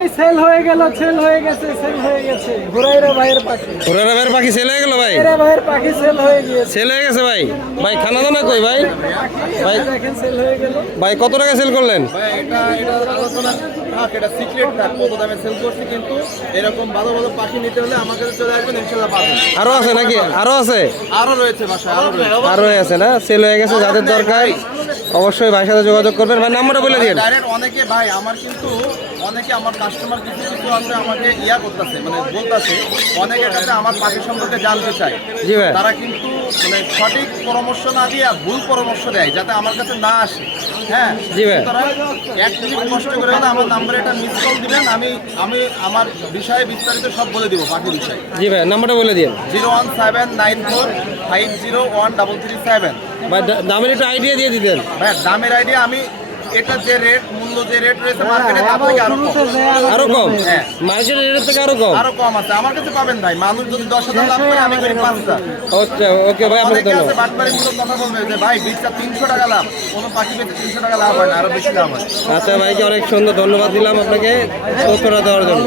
Sell হয়ে গেল, sell হয়ে গেছে, সেল হয়ে গেছে। হুরাইরা ভাইয়ের পাখি, হুরাইরা ভাইয়ের পাখি সেল হয়ে গেল ভাই। হুরাইরা ভাইয়ের পাখি সেল হয়ে গিয়েছে। সেল হয়ে গেছে ভাই। ভাই খানা দানা কই ভাই? ভাই দেখেন সেল হয়ে গেল। ভাই কত টাকা সেল করলেন? ভাই এটা আলোচনা থাক, এটা সিক্রেট থাক কত দামে সেল করছি, কিন্তু এরকম ভালো ভালো পাখি নিতে হলে আমার কাছে চলে আসবেন, ইনশাআল্লাহ পাবেন। আরো আছে নাকি? আরো আছে? আরো রয়েছে বাসায়, আরো রয়েছে। আরো আছে না? সেল হয়ে গেছে। যাদের দরকার অবশ্যই ভাইয়ের সাথে যোগাযোগ করবেন। ভাই নাম্বারটা বলে দিন। ডাইরেক্ট অনেকে ভাই আমার কিন্তু অনেকে আমার কাস্টমার কিছু কিছু আছে আমাকে করতেছে, মানে বলতেছে অনেকের কাছে আমার পাখি সম্পর্কে জানতে চায়। জি ভাই। তারা কিন্তু মানে সঠিক পরামর্শ না দিয়ে ভুল পরামর্শ দেয়, যাতে আমার কাছে না আসে। হ্যাঁ জি ভাই। তারা এক মিনিট কষ্ট করে হলে আমার নাম্বারে একটা মিস কল দিবেন, আমি আমার বিষয়ে বিস্তারিত সব বলে দিব, পাখির বিষয়ে। জি ভাই নাম্বারটা বলে দিন। 01794501337। ভাই দামের একটু আইডিয়া দিয়ে দিতেন। ভাই দামের আইডিয়া আমি এটা যে রেট, মূল্য যে রেট রয়েছে মার্কেটে তার থেকে আরো কম। আরো কম? হ্যাঁ। মার্কেটের রেটের থেকে আরো কম? আরো কম আছে আমার কাছে পাবেন ভাই। মানুষ যদি 10,000 লাভ করে আমি করি 5,000। ওকে ওকে ভাই, আপনাকে অনেকে আছে ধন্যবাদ। বাটবারি মূল্য কথা বলবে যে ভাই বীজটা 300 টাকা লাভ, কোনো পাখি বেচে 300 টাকা লাভ হয় না, আরো বেশি লাভ হয়। আচ্ছা ভাইকে অনেক সুন্দর ধন্যবাদ দিলাম আপনাকে তথ্যটা দেওয়ার জন্য।